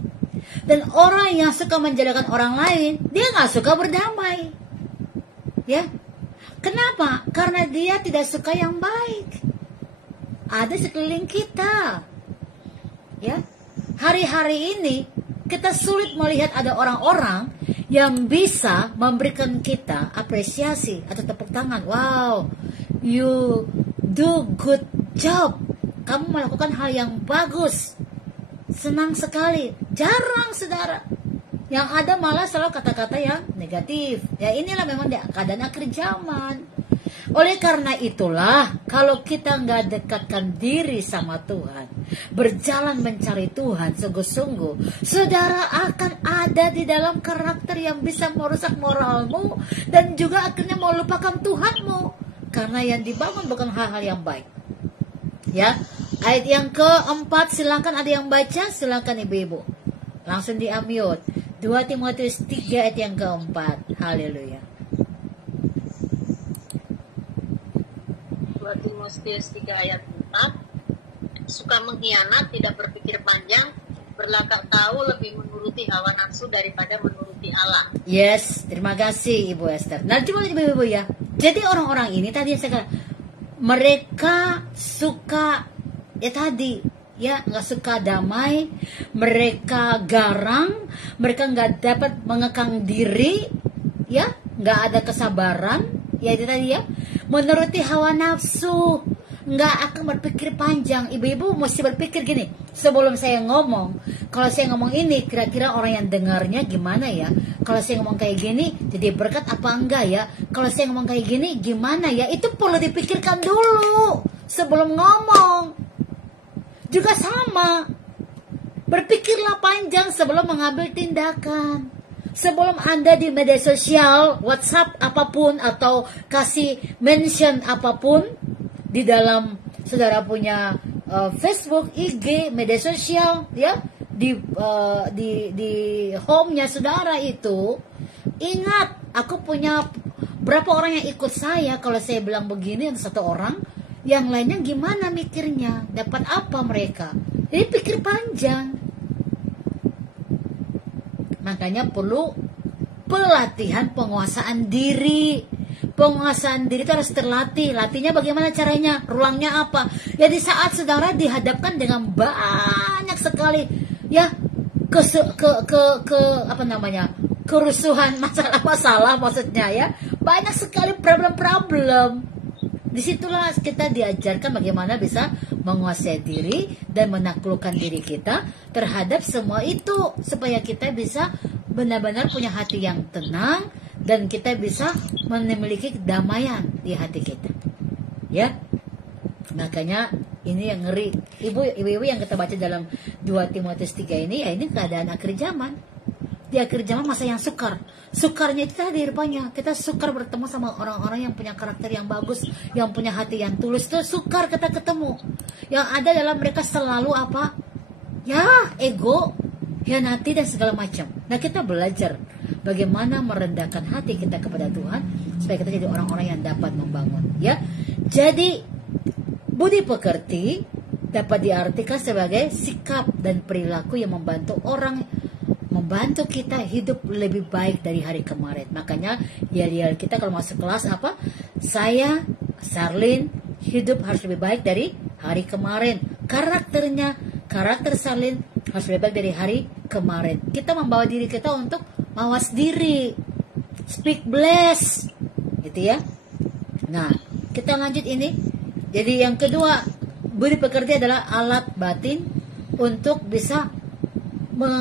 Dan orang yang suka menjelekkan orang lain, dia nggak suka berdamai, ya. Kenapa? Karena dia tidak suka yang baik. Ada sekeliling kita, ya. Hari-hari ini kita sulit melihat ada orang-orang yang bisa memberikan kita apresiasi atau tepuk tangan. Wow, you do good job. Kamu melakukan hal yang bagus. Senang sekali. Jarang, saudara. Yang ada malah selalu kata-kata yang negatif. Ya inilah memang keadaan akhir zaman. Oleh karena itulah, kalau kita nggak dekatkan diri sama Tuhan, berjalan mencari Tuhan sungguh-sungguh, saudara akan ada di dalam karakter yang bisa merusak moralmu dan juga akhirnya melupakan Tuhanmu. Karena yang dibangun bukan hal-hal yang baik. Ya, ayat yang keempat, silakan ada yang baca, silakan ibu-ibu. Langsung di-unmute. 2 2 Timotius 3 ayat yang keempat. Haleluya. 2 Timotius 3 ayat 4. Suka mengkhianat, tidak berpikir panjang, berlagak tahu, lebih menuruti hawa nafsu daripada menuruti Allah. Yes, terima kasih Ibu Esther. Nah, coba Ibu ya. Jadi orang-orang ini tadi yang saya katakan, mereka suka nggak suka damai, mereka garang, mereka nggak dapat mengekang diri, ya, nggak ada kesabaran, ya itu tadi ya, menuruti hawa nafsu, nggak akan berpikir panjang. Ibu-ibu mesti berpikir gini, sebelum saya ngomong, kalau saya ngomong ini kira-kira orang yang dengarnya gimana ya? Kalau saya ngomong kayak gini jadi berkat apa enggak ya? Kalau saya ngomong kayak gini gimana ya? Itu perlu dipikirkan dulu sebelum ngomong. Juga sama, berpikirlah panjang sebelum mengambil tindakan. Sebelum Anda di media sosial, WhatsApp apapun, atau kasih mention apapun di dalam saudara punya Facebook, IG, media sosial, ya, di home-nya saudara itu, ingat, aku punya berapa orang yang ikut saya. Kalau saya bilang begini untuk satu orang, yang lainnya gimana mikirnya, dapat apa mereka. Jadi pikir panjang. Makanya perlu pelatihan penguasaan diri. Penguasaan diri itu harus terlatih. Latihnya bagaimana caranya? Ruangnya apa? Ya di saat saudara dihadapkan dengan banyak sekali ya kerusuhan, masalah-masalah maksudnya ya. Banyak sekali problem-problem. Disitulah kita diajarkan bagaimana bisa menguasai diri dan menaklukkan diri kita terhadap semua itu, supaya kita bisa benar-benar punya hati yang tenang dan kita bisa memiliki kedamaian di hati kita. Ya, makanya ini yang ngeri. Ibu-ibu yang kita baca dalam 2 Timotius 3 ini, ya ini keadaan akhir zaman. Di akhir zaman masa yang sukar. Sukarnya itu tadi rupanya. Kita sukar bertemu sama orang-orang yang punya karakter yang bagus, yang punya hati yang tulus. Itu sukar kita ketemu. Yang ada dalam mereka selalu apa? Ya, ego, hianati dan segala macam. Nah, kita belajar bagaimana merendahkan hati kita kepada Tuhan supaya kita jadi orang-orang yang dapat membangun, ya. Jadi budi pekerti dapat diartikan sebagai sikap dan perilaku yang membantu kita hidup lebih baik dari hari kemarin. Makanya ya kita kalau masuk kelas apa? Saya, Sarlin, hidup harus lebih baik dari hari kemarin. Karakter Sarlin harus lebih baik dari hari kemarin. Kita membawa diri kita untuk mawas diri. Speak bless. Gitu ya. Nah, kita lanjut ini. Jadi yang kedua, budi pekerti adalah alat batin untuk bisa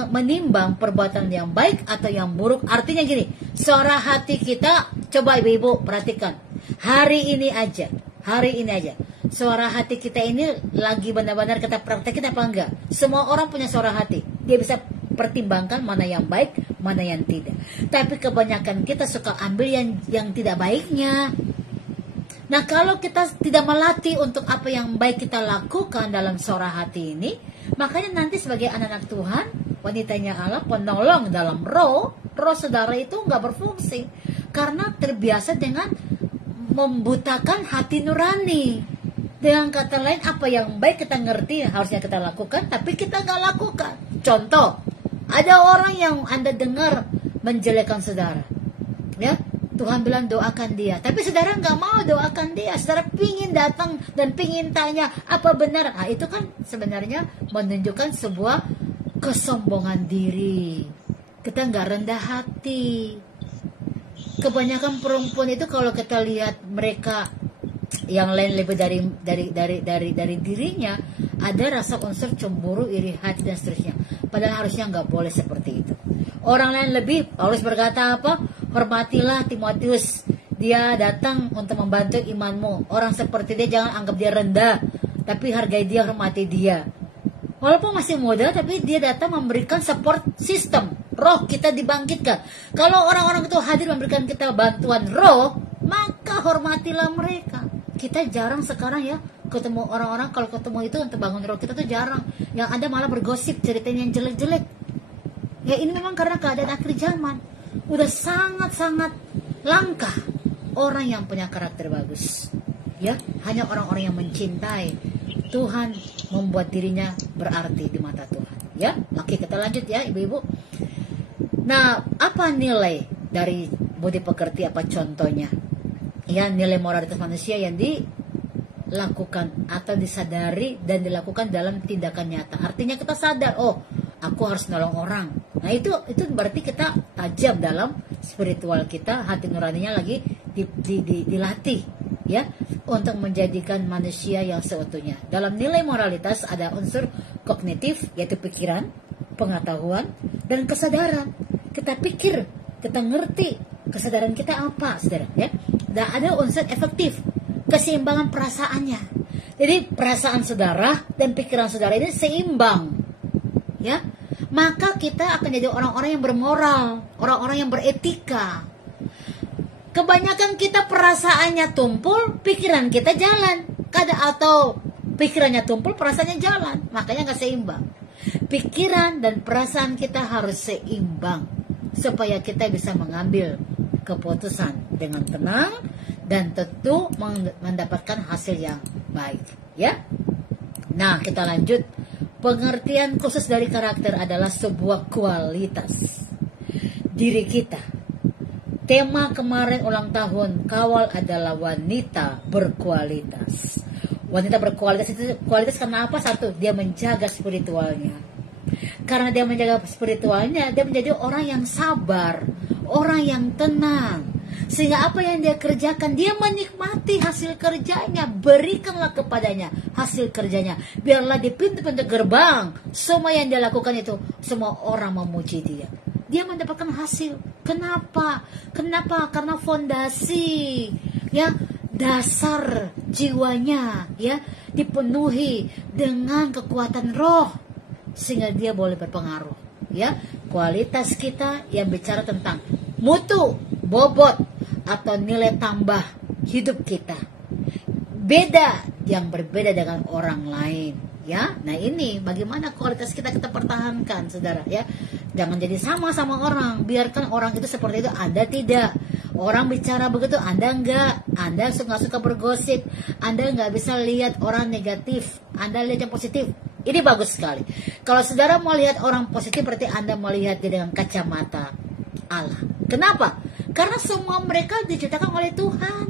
menimbang perbuatan yang baik atau yang buruk. Artinya gini, suara hati kita, coba ibu-ibu perhatikan, hari ini aja, suara hati kita ini lagi benar-benar kita praktekin apa enggak? Semua orang punya suara hati, dia bisa pertimbangkan mana yang baik, mana yang tidak. Tapi kebanyakan kita suka ambil yang tidak baiknya. Nah, kalau kita tidak melatih untuk apa yang baik kita lakukan dalam suara hati ini, makanya nanti sebagai anak-anak Tuhan, wanitanya Allah, penolong dalam roh saudara itu nggak berfungsi. Karena terbiasa dengan membutakan hati nurani. Dengan kata lain, apa yang baik kita ngerti harusnya kita lakukan, tapi kita nggak lakukan. Contoh, ada orang yang Anda dengar menjelekkan saudara. Ya, Tuhan bilang doakan dia, tapi saudara nggak mau doakan dia. Saudara pingin datang dan pingin tanya apa benar. Nah, itu kan sebenarnya menunjukkan sebuah kesombongan diri. Kita nggak rendah hati. Kebanyakan perempuan itu kalau kita lihat mereka yang lain lebih dari dirinya, ada rasa unsur cemburu, iri hati dan seterusnya. Padahal harusnya nggak boleh seperti itu. Orang lain lebih, Paulus berkata apa? Hormatilah Timotius, dia datang untuk membantu imanmu. Orang seperti dia jangan anggap dia rendah, tapi hargai dia, hormati dia. Walaupun masih muda, tapi dia datang memberikan support system. Roh kita dibangkitkan. Kalau orang-orang itu hadir memberikan kita bantuan roh, maka hormatilah mereka. Kita jarang sekarang ya ketemu orang-orang, kalau ketemu itu untuk bangun roh kita tuh jarang. Yang ada malah bergosip, ceritain yang jelek-jelek. Ya ini memang karena keadaan akhir zaman. Udah sangat-sangat langka orang yang punya karakter bagus. Ya, hanya orang-orang yang mencintai Tuhan membuat dirinya berarti di mata Tuhan. Ya, oke kita lanjut ya ibu-ibu. Nah, apa nilai dari budi pekerti, apa contohnya? Ya, nilai moralitas manusia yang dilakukan atau disadari dan dilakukan dalam tindakan nyata. Artinya kita sadar, oh, aku harus nolong orang. Nah, itu berarti kita tajam dalam spiritual kita, hati nuraninya lagi dilatih ya untuk menjadikan manusia yang seutuhnya. Dalam nilai moralitas ada unsur kognitif yaitu pikiran, pengetahuan, dan kesadaran. Kita pikir, kita ngerti kesadaran kita apa, saudara ya. Dan ada unsur efektif, keseimbangan perasaannya. Jadi perasaan saudara dan pikiran saudara ini seimbang ya. Maka kita akan jadi orang-orang yang bermoral, orang-orang yang beretika. Kebanyakan kita perasaannya tumpul, pikiran kita jalan. Atau pikirannya tumpul, perasaannya jalan. Makanya nggak seimbang. Pikiran dan perasaan kita harus seimbang. Supaya kita bisa mengambil keputusan dengan tenang. Dan tentu mendapatkan hasil yang baik. Ya. Nah, kita lanjut. Pengertian khusus dari karakter adalah sebuah kualitas diri kita. Tema kemarin ulang tahun Kawal adalah wanita berkualitas. Wanita berkualitas itu kualitas karena apa? Satu, dia menjaga spiritualnya. Karena dia menjaga spiritualnya, dia menjadi orang yang sabar, orang yang tenang. Sehingga apa yang dia kerjakan, dia menikmati hasil kerjanya. Berikanlah kepadanya hasil kerjanya. Biarlah di pintu-pintu gerbang, semua yang dia lakukan itu, semua orang memuji dia. Dia mendapatkan hasil. Kenapa? Karena fondasi ya, dasar jiwanya ya dipenuhi dengan kekuatan roh sehingga dia boleh berpengaruh ya. Kualitas kita yang bicara tentang mutu, bobot atau nilai tambah hidup kita. Yang berbeda dengan orang lain. Ya, nah ini bagaimana kualitas kita pertahankan, saudara ya. Jangan jadi sama orang. Biarkan orang itu seperti itu, Anda tidak. Orang bicara begitu, Anda enggak. Anda nggak suka bergosip. Anda nggak bisa lihat orang negatif. Anda lihat yang positif. Ini bagus sekali. Kalau saudara mau lihat orang positif, berarti Anda melihat dia dengan kacamata Allah. Kenapa? Karena semua mereka diciptakan oleh Tuhan.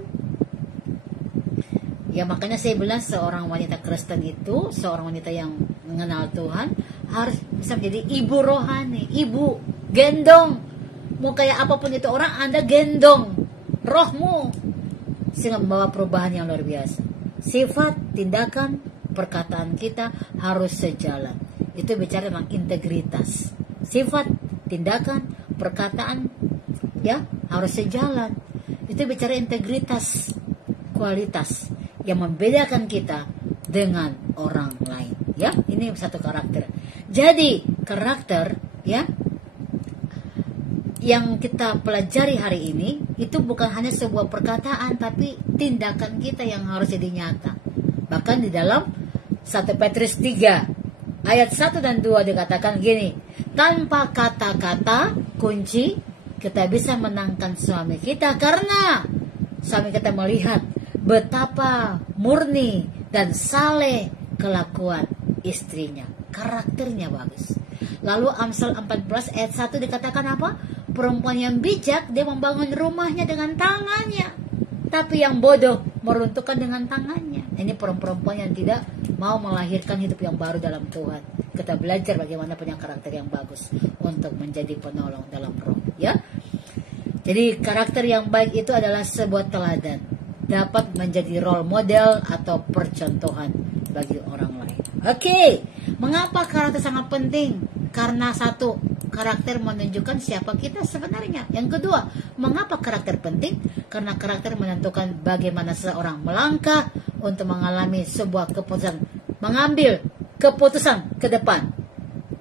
Ya makanya saya bilang seorang wanita Kristen itu, seorang wanita yang mengenal Tuhan harus bisa menjadi ibu rohani, ibu gendong. Mau kayak apapun itu orang, Anda gendong rohmu sehingga membawa perubahan yang luar biasa. Sifat, tindakan, perkataan kita harus sejalan. Itu bicara tentang integritas. Sifat, tindakan, perkataan ya harus sejalan. Itu bicara integritas, kualitas yang membedakan kita dengan orang lain ya. Ini satu karakter. Jadi karakter ya yang kita pelajari hari ini itu bukan hanya sebuah perkataan, tapi tindakan kita yang harus jadi nyata. Bahkan di dalam 1 Petrus 3 ayat 1 dan 2 dikatakan gini, tanpa kata-kata kunci kita bisa menangkan suami kita karena suami kita melihat betapa murni dan saleh kelakuan istrinya. Karakternya bagus. Lalu Amsal 14 ayat 1 dikatakan apa? Perempuan yang bijak dia membangun rumahnya dengan tangannya. Tapi yang bodoh meruntuhkan dengan tangannya. Ini perempuan yang tidak mau melahirkan hidup yang baru dalam Tuhan. Kita belajar bagaimana punya karakter yang bagus untuk menjadi penolong dalam roh. Ya. Jadi karakter yang baik itu adalah sebuah teladan. Dapat menjadi role model atau percontohan bagi orang lain. Oke, mengapa karakter sangat penting? Karena satu, karakter menunjukkan siapa kita sebenarnya. Yang kedua, mengapa karakter penting? Karena karakter menentukan bagaimana seseorang melangkah untuk mengalami sebuah keputusan, mengambil keputusan ke depan.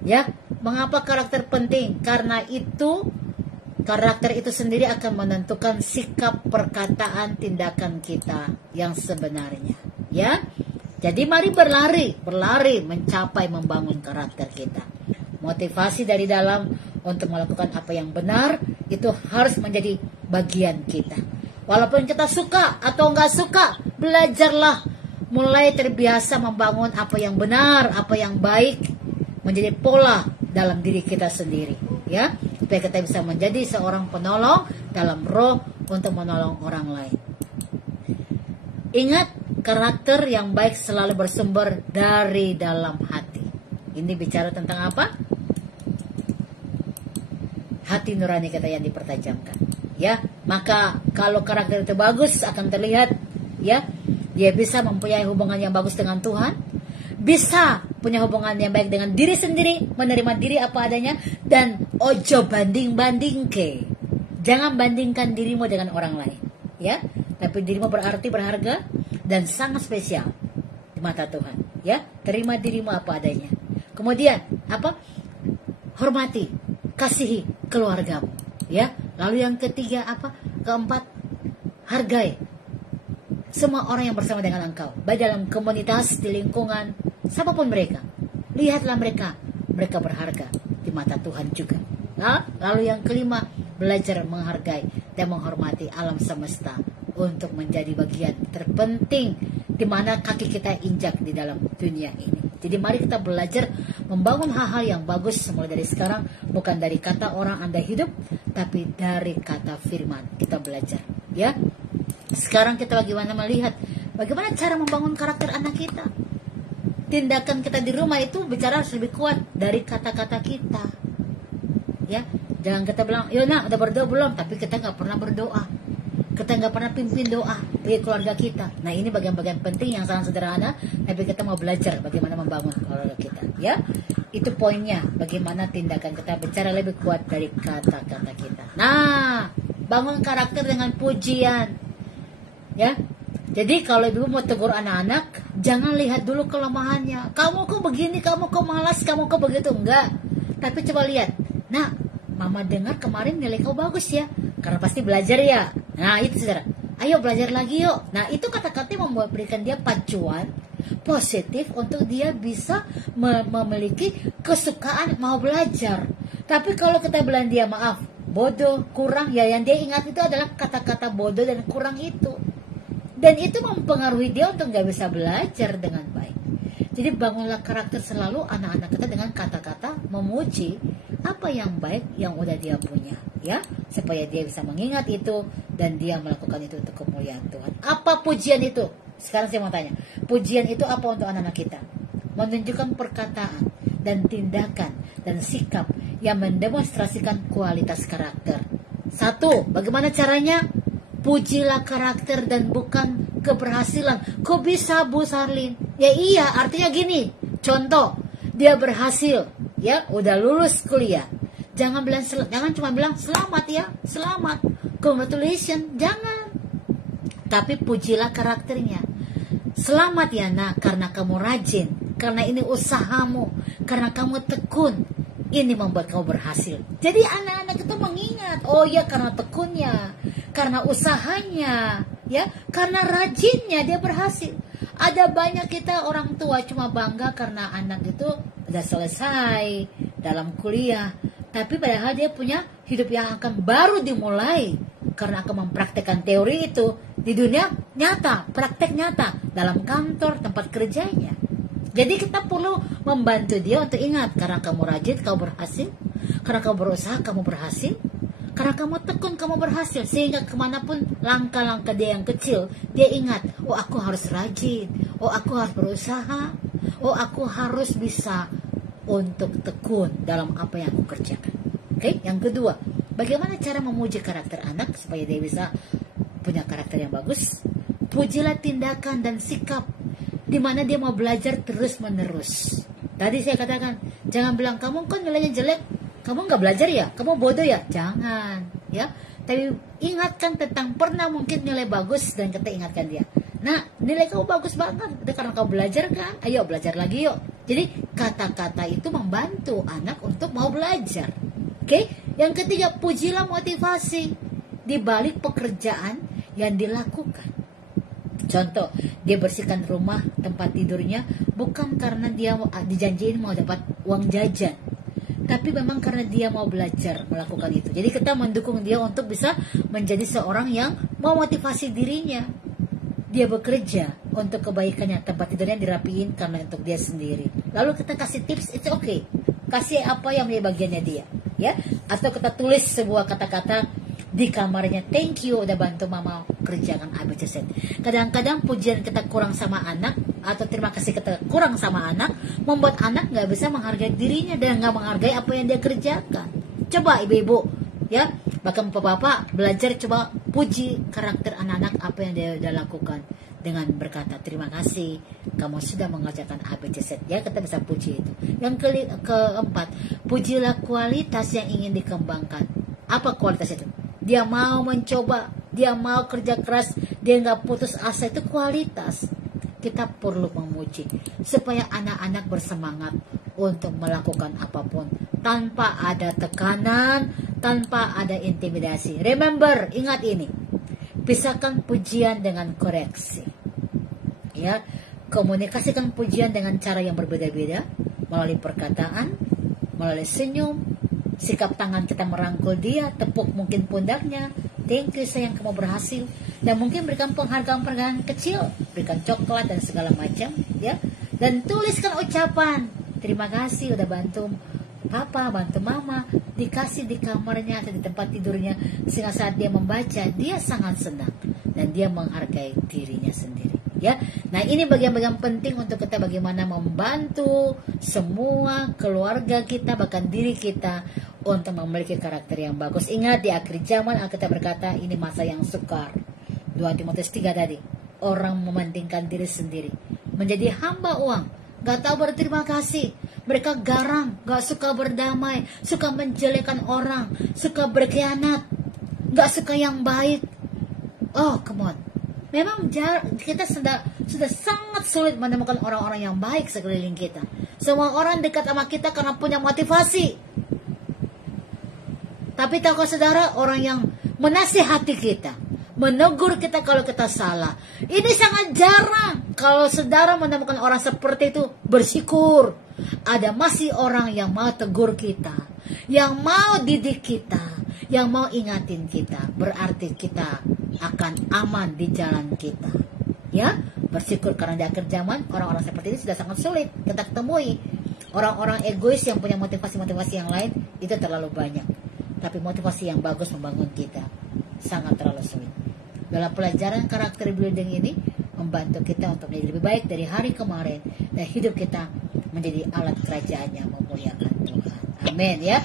Ya, mengapa karakter penting? Karena itu karakter itu sendiri akan menentukan sikap, perkataan, tindakan kita yang sebenarnya. Ya, jadi mari berlari mencapai membangun karakter kita. Motivasi dari dalam untuk melakukan apa yang benar, itu harus menjadi bagian kita. Walaupun kita suka atau nggak suka, belajarlah mulai terbiasa membangun apa yang benar, apa yang baik, menjadi pola dalam diri kita sendiri, ya, supaya kita bisa menjadi seorang penolong dalam roh untuk menolong orang lain. Ingat, karakter yang baik selalu bersumber dari dalam hati. Ini bicara tentang apa? Hati nurani kita yang dipertajamkan, ya. Maka kalau karakter itu bagus akan terlihat, ya. Dia bisa mempunyai hubungan yang bagus dengan Tuhan, bisa punya hubungan yang baik dengan diri sendiri, menerima diri apa adanya, dan ojo banding-banding ke. Jangan bandingkan dirimu dengan orang lain, ya. Tapi dirimu berarti, berharga, dan sangat spesial di mata Tuhan, ya. Terima dirimu apa adanya. Kemudian apa? Hormati, kasihi keluargamu, ya. Lalu yang ketiga apa? Keempat, hargai semua orang yang bersama dengan engkau, baik dalam komunitas, di lingkungan, siapapun mereka. Lihatlah mereka berharga di mata Tuhan juga. Nah, lalu yang kelima, belajar menghargai dan menghormati alam semesta untuk menjadi bagian terpenting di mana kaki kita injak di dalam dunia ini. Jadi mari kita belajar membangun hal-hal yang bagus mulai dari sekarang, bukan dari kata orang Anda hidup, tapi dari kata firman kita belajar, ya. Sekarang kita bagaimana melihat bagaimana cara membangun karakter anak kita. Tindakan kita di rumah itu bicara harus lebih kuat dari kata-kata kita, ya. Jangan kita bilang, yo nak udah berdoa belum, tapi kita nggak pernah berdoa, kita nggak pernah pimpin doa bagi keluarga kita. Nah, ini bagian-bagian penting yang sangat sederhana, tapi kita mau belajar bagaimana membangun keluarga kita, ya. Itu poinnya, bagaimana tindakan kita bicara lebih kuat dari kata-kata kita. Nah, bangun karakter dengan pujian, ya. Jadi kalau ibu mau tegur anak-anak, jangan lihat dulu kelemahannya. Kamu kok begini, kamu kok malas, kamu kok begitu. Enggak. Tapi coba lihat. Nah, mama dengar kemarin nilai kau bagus ya. Karena pasti belajar ya. Nah, itu saudara. Ayo belajar lagi yuk. Nah, itu kata-kata yang memberikan dia pacuan positif untuk dia bisa memiliki kesukaan mau belajar. Tapi kalau kita bilang dia maaf, bodoh, kurang, ya yang dia ingat itu adalah kata-kata bodoh dan kurang itu. Dan itu mempengaruhi dia untuk gak bisa belajar dengan baik. Jadi bangunlah karakter selalu anak-anak kita dengan kata-kata memuji apa yang baik yang udah dia punya, ya, supaya dia bisa mengingat itu dan dia melakukan itu untuk kemuliaan Tuhan. Apa pujian itu? Sekarang saya mau tanya, pujian itu apa untuk anak-anak kita? Menunjukkan perkataan dan tindakan dan sikap yang mendemonstrasikan kualitas karakter. Satu, bagaimana caranya? Pujilah karakter dan bukan keberhasilan. Kok bisa Bu Sarlin? Ya iya, artinya gini. Contoh, dia berhasil, ya, udah lulus kuliah. Jangan cuma bilang selamat ya, selamat, congratulations, jangan. Tapi pujilah karakternya. Selamat ya nak, karena kamu rajin, karena ini usahamu, karena kamu tekun. Ini membuat kamu berhasil. Jadi anak-anak itu mengingat, oh ya karena tekunnya, karena usahanya, ya, karena rajinnya dia berhasil. Ada banyak kita orang tua cuma bangga karena anak itu udah selesai dalam kuliah, tapi padahal dia punya hidup yang akan baru dimulai karena akan mempraktekkan teori itu di dunia nyata, praktek nyata dalam kantor, tempat kerjanya. Jadi kita perlu membantu dia untuk ingat, karena kamu rajin, kamu berhasil. Karena kamu berusaha, kamu berhasil. Karena kamu tekun, kamu berhasil. Sehingga kemanapun langkah-langkah dia yang kecil, dia ingat, oh aku harus rajin. Oh aku harus berusaha. Oh aku harus bisa untuk tekun dalam apa yang aku kerjakan. Oke, yang kedua, bagaimana cara memuji karakter anak supaya dia bisa punya karakter yang bagus? Pujilah tindakan dan sikap di mana dia mau belajar terus-menerus. Tadi saya katakan, jangan bilang kamu kan nilainya jelek, kamu nggak belajar ya, kamu bodoh ya, jangan, ya. Tapi ingatkan tentang pernah mungkin nilai bagus dan kita ingatkan dia. Nah, nilai kamu bagus banget, itu karena kamu belajar kan? Ayo belajar lagi yuk. Jadi kata-kata itu membantu anak untuk mau belajar. Oke? Yang ketiga, pujilah motivasi di balik pekerjaan yang dilakukan. Contoh, dia bersihkan rumah tempat tidurnya bukan karena dia dijanjiin mau dapat uang jajan, tapi memang karena dia mau belajar melakukan itu. Jadi kita mendukung dia untuk bisa menjadi seorang yang mau motivasi dirinya. Dia bekerja untuk kebaikannya, tempat tidurnya dirapiin karena untuk dia sendiri. Lalu kita kasih tips, it's okay. Kasih apa yang menjadi bagiannya dia, ya. Atau kita tulis sebuah kata-kata di kamarnya, thank you udah bantu mama kerjakan ABCZ. Kadang-kadang pujian kita kurang sama anak, atau terima kasih kita kurang sama anak, membuat anak nggak bisa menghargai dirinya dan nggak menghargai apa yang dia kerjakan. Coba ibu-ibu, ya, bahkan bapak-bapak belajar, coba puji karakter anak-anak apa yang dia udah lakukan dengan berkata terima kasih kamu sudah mengerjakan ABCZ, ya. Kita bisa puji itu. Yang keempat, pujilah kualitas yang ingin dikembangkan. Apa kualitas itu? Dia mau mencoba, dia mau kerja keras, dia nggak putus asa, itu kualitas. Kita perlu memuji supaya anak-anak bersemangat untuk melakukan apapun tanpa ada tekanan, tanpa ada intimidasi. Remember, ingat ini, pisahkan pujian dengan koreksi, ya. Komunikasikan pujian dengan cara yang berbeda-beda, melalui perkataan, melalui senyum, sikap tangan kita merangkul dia, tepuk mungkin pundaknya, thank you sayang kamu berhasil, dan mungkin berikan penghargaan-penghargaan kecil, berikan coklat dan segala macam, ya. Dan tuliskan ucapan terima kasih udah bantu papa, bantu mama, dikasih di kamarnya atau di tempat tidurnya, sehingga saat dia membaca dia sangat senang dan dia menghargai dirinya sendiri, ya. Nah, ini bagian-bagian penting untuk kita bagaimana membantu semua keluarga kita, bahkan diri kita untuk memiliki karakter yang bagus. Ingat, di akhir zaman Alkitab berkata ini masa yang sukar. 2 Timotius 3 tadi, orang mementingkan diri sendiri, menjadi hamba uang, gak tahu berterima kasih. Mereka garang, gak suka berdamai, suka menjelekkan orang, suka berkhianat, gak suka yang baik. Oh, come on. Memang kita sudah sangat sulit menemukan orang-orang yang baik sekeliling kita. Semua orang dekat sama kita karena punya motivasi. Tapi tahukah saudara, orang yang menasihati kita, menegur kita kalau kita salah, ini sangat jarang. Kalau saudara menemukan orang seperti itu, bersyukur. Ada masih orang yang mau tegur kita, yang mau didik kita, yang mau ingatin kita. Berarti kita akan aman di jalan kita, ya. Bersyukur karena di akhir zaman orang-orang seperti ini sudah sangat sulit kita temui. Orang-orang egois yang punya motivasi-motivasi yang lain itu terlalu banyak. Tapi motivasi yang bagus membangun kita sangat terlalu sulit. Dalam pelajaran karakter building ini membantu kita untuk menjadi lebih baik dari hari kemarin, dan hidup kita menjadi alat kerajaannya memuliakan Tuhan. Amin, ya.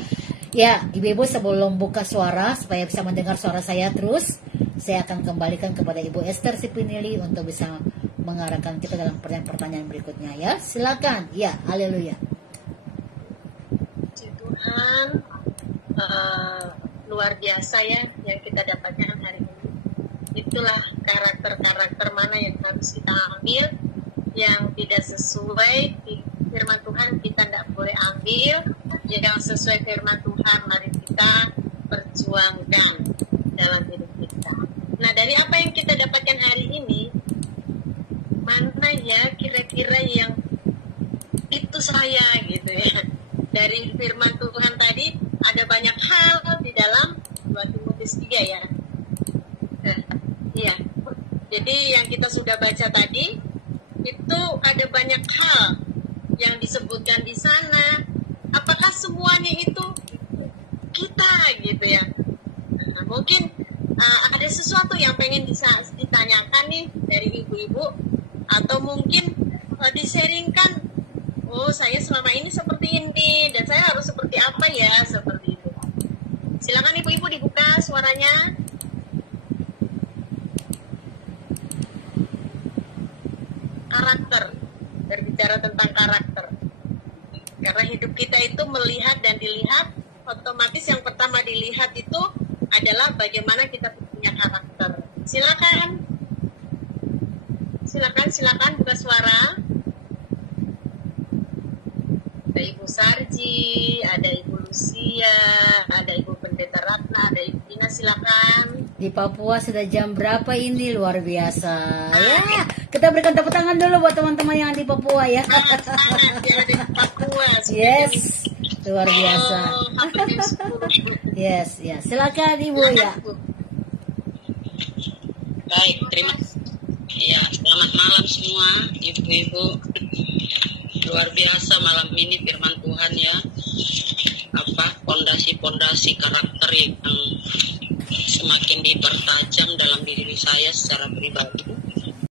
Ya, ibu-ibu, sebelum buka suara supaya bisa mendengar suara saya terus, saya akan kembalikan kepada Ibu Esther Sipinili untuk bisa mengarahkan kita dalam pertanyaan-pertanyaan berikutnya, ya. Silakan. Ya, haleluya. Tuhan, luar biasa ya yang kita dapatkan hari ini. Itulah karakter-karakter mana yang harus kita ambil, yang tidak sesuai di firman Tuhan kita tidak boleh ambil, yang sesuai firman Tuhan mari kita perjuangkan dalam hidup kita. Nah, dari apa yang kita dapatkan hari ini, mana ya kira-kira yang itu saya gitu ya. Dari firman Tuhan tadi ada banyak hal di dalam 2 Timotius 3 ya. Iya. Jadi yang kita sudah baca tadi itu ada banyak hal yang disebutkan di sana. Apakah semuanya itu kita gitu ya? Nah, mungkin ada sesuatu yang pengen ditanyakan nih dari ibu-ibu, atau mungkin disaringkan. Oh, saya selama ini seperti ini dan saya harus seperti apa ya, seperti itu. Silakan ibu-ibu dibuka suaranya. Karakter, berbicara tentang karakter. Karena hidup kita itu melihat dan dilihat, otomatis yang pertama dilihat itu adalah bagaimana kita punya karakter. Silakan buka suara. Ada Ibu Sarji, ada Ibu Lucia, ada Ibu Pendeta Ratna, ada Ibu Dina, silakan. Di Papua sudah jam berapa ini? Luar biasa. Ya, kita berikan tepuk tangan dulu buat teman-teman yang di Papua ya. Sangat di Papua. Yes. Luar biasa. Hampir 10.000. Yes, ya. Silakan Ibu ya. Baik, terima kasih. Ya, selamat malam semua, ibu-ibu. Luar biasa malam ini firman Tuhan ya. Pondasi-pondasi karakter yang semakin dipertajam dalam diri saya secara pribadi.